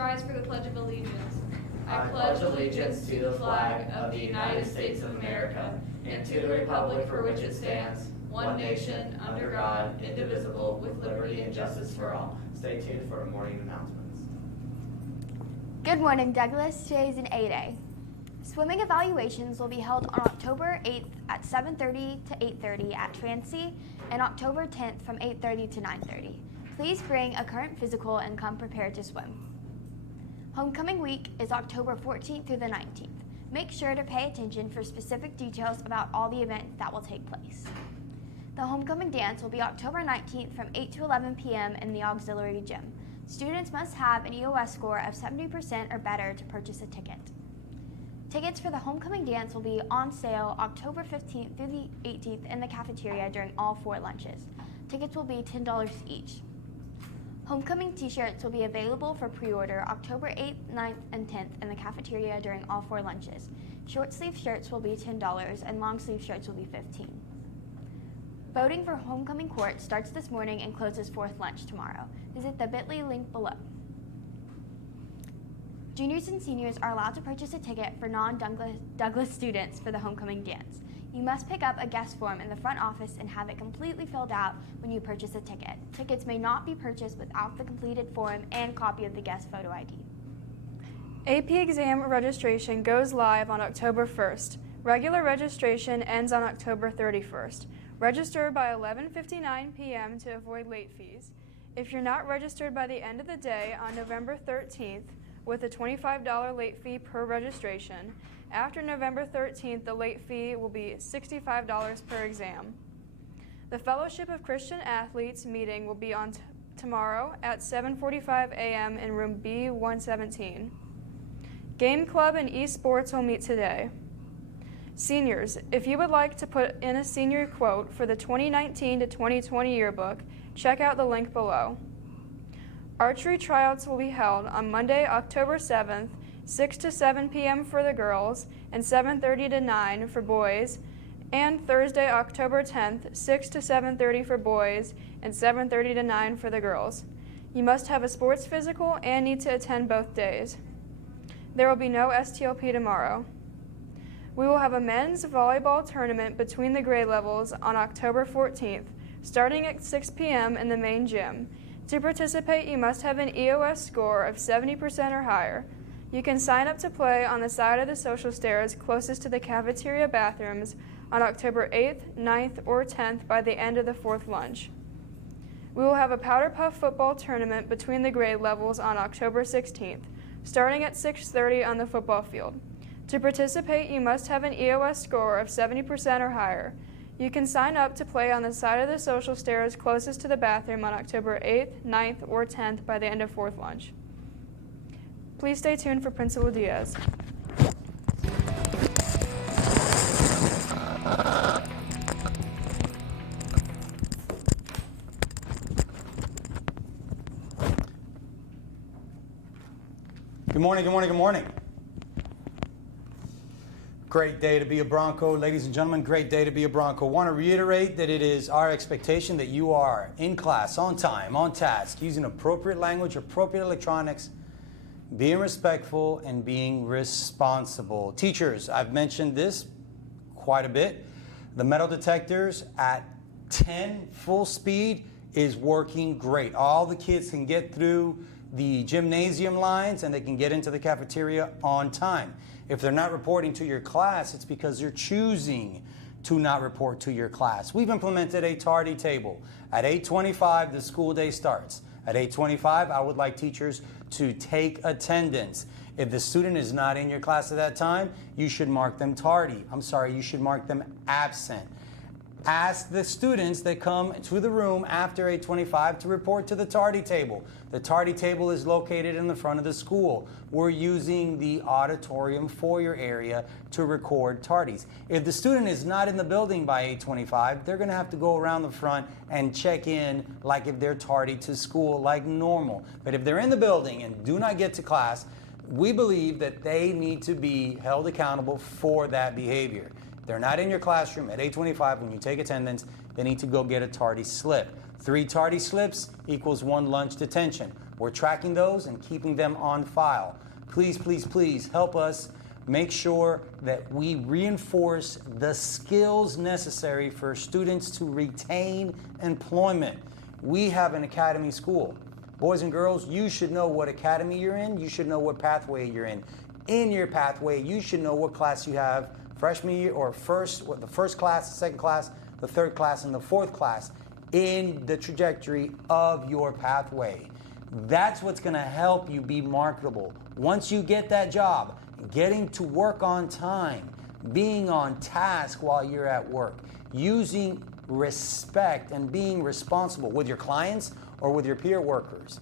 rise for the Pledge of Allegiance. I pledge allegiance to the flag of the United States of America and to the republic for which it stands, one nation, under God, indivisible, with liberty and justice for all. Stay tuned for morning announcements. Good morning, Douglas. Today is an 8A. Swimming evaluations will be held on October 8th at 7:30 to 8:30 at Transy and October 10th from 8:30 to 9:30. Please bring a current physical and come prepared to swim. Homecoming week is October 14th through the 19th. Make sure to pay attention for specific details about all the events that will take place. The homecoming dance will be October 19th from 8 to 11 p.m. in the auxiliary gym. Students must have an EOS score of 70% or better to purchase a ticket. Tickets for the homecoming dance will be on sale October 15th through the 18th in the cafeteria during all 4 lunches. Tickets will be $10 each. Homecoming t-shirts will be available for pre-order October 8th, 9th, and 10th in the cafeteria during all 4 lunches. Short sleeve shirts will be $10 and long sleeve shirts will be $15. Voting for homecoming court starts this morning and closes 4th lunch tomorrow. Visit the bit.ly link below. Juniors and seniors are allowed to purchase a ticket for non-Douglas students for the homecoming dance. You must pick up a guest form in the front office and have it completely filled out when you purchase a ticket. Tickets may not be purchased without the completed form and copy of the guest photo ID. AP exam registration goes live on October 1st. Regular registration ends on October 31st. Register by 11:59 p.m. to avoid late fees. If you're not registered by the end of the day on November 13th, with a $25 late fee per registration, after November 13th, the late fee will be $65 per exam. The Fellowship of Christian Athletes meeting will be on tomorrow at 7:45 a.m. in room B117. Game Club and eSports will meet today. Seniors, if you would like to put in a senior quote for the 2019 to 2020 yearbook, check out the link below. Archery tryouts will be held on Monday, October 7th, 6 to 7 p.m. for the girls and 7:30 to 9 for boys, and Thursday, October 10th, 6 to 7:30 for boys and 7:30 to 9 for the girls. You must have a sports physical and need to attend both days. There will be no STLP tomorrow. We will have a men's volleyball tournament between the grade levels on October 14th, starting at 6 p.m. in the main gym. To participate, you must have an EOS score of 70% or higher. You can sign up to play on the side of the social stairs closest to the cafeteria bathrooms on October 8th, 9th, or 10th by the end of the 4th lunch. We will have a powder puff football tournament between the grade levels on October 16th, starting at 6:30 on the football field. To participate, you must have an EOS score of 70% or higher. You can sign up to play on the side of the social stairs closest to the bathroom on October 8th, 9th, or 10th by the end of 4th lunch. Please stay tuned for Principal Diaz. Good morning, good morning, good morning. Great day to be a Bronco. Ladies and gentlemen, great day to be a Bronco. Want to reiterate that it is our expectation that you are in class, on time, on task, using appropriate language, appropriate electronics, being respectful, and being responsible. Teachers, I've mentioned this quite a bit. The metal detectors at 10 full speed is working great. All the kids can get through the gymnasium lines and they can get into the cafeteria on time. If they're not reporting to your class, it's because they're choosing to not report to your class. We've implemented a tardy table. At 8:25, the school day starts. At 8:25, I would like teachers to take attendance. If the student is not in your class at that time, you should mark them tardy. You should mark them absent. Ask the students that come to the room after 8:25 to report to the tardy table. The tardy table is located in the front of the school. We're using the auditorium foyer area to record tardies. If the student is not in the building by 8:25, they're going to have to go around the front and check in like if they're tardy to school like normal. But if they're in the building and do not get to class, we believe that they need to be held accountable for that behavior. They're not in your classroom at 8:25 when you take attendance, they need to go get a tardy slip. 3 tardy slips equals 1 lunch detention. We're tracking those and keeping them on file. Please, please, please help us make sure that we reinforce the skills necessary for students to retain employment. We have an academy school. Boys and girls, you should know what academy you're in. You should know what pathway you're in. In your pathway, you should know what class you have, freshman year or the first class, the second class, the third class, and the fourth class in the trajectory of your pathway. That's what's going to help you be marketable. Once you get that job, getting to work on time, being on task while you're at work, using respect and being responsible with your clients or with your peer workers.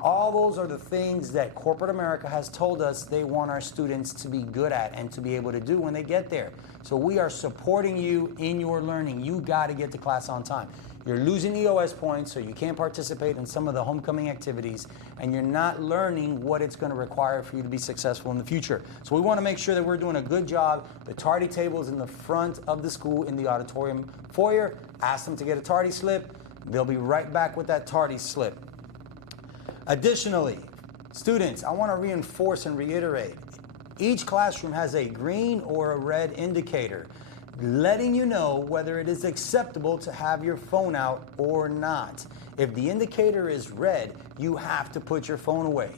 All those are the things that corporate America has told us they want our students to be good at and to be able to do when they get there. So we are supporting you in your learning. You got to get to class on time. You're losing EOS points, so you can't participate in some of the homecoming activities, and you're not learning what it's going to require for you to be successful in the future. So we want to make sure that we're doing a good job. The tardy table is in the front of the school in the auditorium foyer. Ask them to get a tardy slip. They'll be right back with that tardy slip. Additionally, students, I want to reinforce and reiterate, each classroom has a green or a red indicator, letting you know whether it is acceptable to have your phone out or not. If the indicator is red, you have to put your phone away.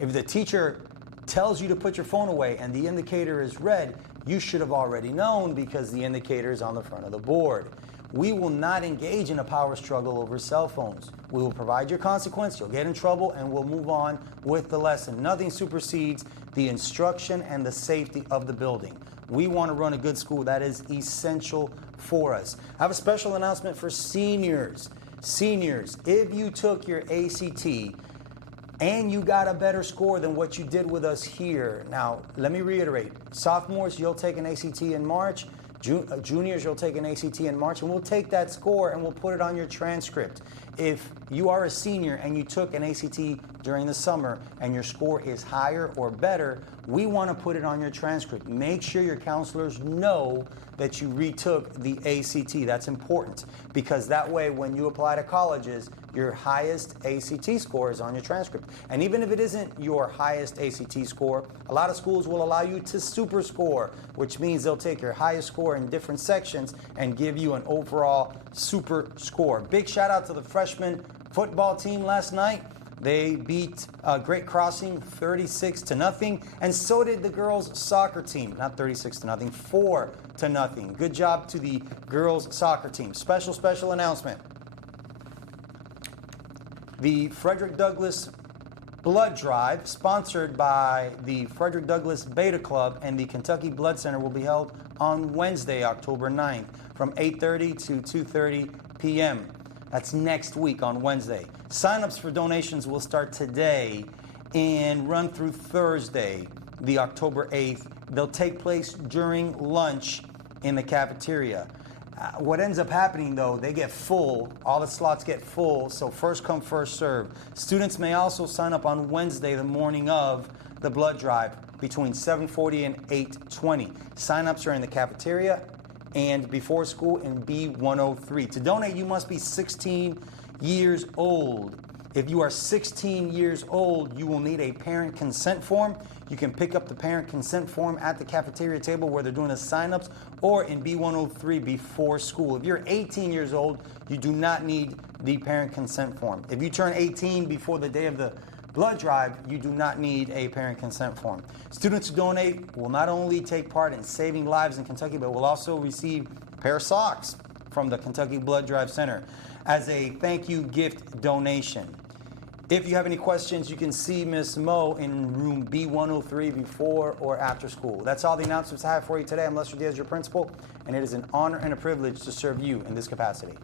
If the teacher tells you to put your phone away and the indicator is red, you should have already known because the indicator is on the front of the board. We will not engage in a power struggle over cell phones. We will provide your consequence, you'll get in trouble, and we'll move on with the lesson. Nothing supersedes the instruction and the safety of the building. We want to run a good school. That is essential for us. I have a special announcement for seniors. Seniors, if you took your ACT and you got a better score than what you did with us here. Now, let me reiterate. Sophomores, you'll take an ACT in March. Juniors, you'll take an ACT in March, and we'll take that score and we'll put it on your transcript. If you are a senior and you took an ACT during the summer and your score is higher or better, we want to put it on your transcript. Make sure your counselors know that you retook the ACT. That's important because that way when you apply to colleges, your highest ACT score is on your transcript. And even if it isn't your highest ACT score, a lot of schools will allow you to super score, which means they'll take your highest score in different sections and give you an overall super score. Big shout out to the freshman football team last night. They beat Great Crossing 36-0, and so did the girls soccer team. Not 36-0, 4-0. Good job to the girls soccer team. Special announcement. The Frederick Douglass Blood Drive, sponsored by the Frederick Douglass Beta Club and the Kentucky Blood Center, will be held on Wednesday, October 9th from 8:30 to 2:30 p.m. That's next week on Wednesday. Sign-ups for donations will start today and run through Thursday, the October 8th. They'll take place during lunch in the cafeteria. What ends up happening, though, they get full. All the slots get full, so first come, first serve. Students may also sign up on Wednesday, the morning of the blood drive, between 7:40 and 8:20. Sign-ups are in the cafeteria and before school in B103. To donate, you must be 16 years old. If you are 16 years old, you will need a parent consent form. You can pick up the parent consent form at the cafeteria table where they're doing the sign-ups or in B103 before school. If you're 18 years old, you do not need the parent consent form. If you turn 18 before the day of the blood drive, you do not need a parent consent form. Students who donate will not only take part in saving lives in Kentucky, but will also receive a pair of socks from the Kentucky Blood Drive Center as a thank you gift donation. If you have any questions, you can see Ms. Moe in room B103 before or after school. That's all the announcements I have for you today. I'm Lester Diaz, your principal, and it is an honor and a privilege to serve you in this capacity.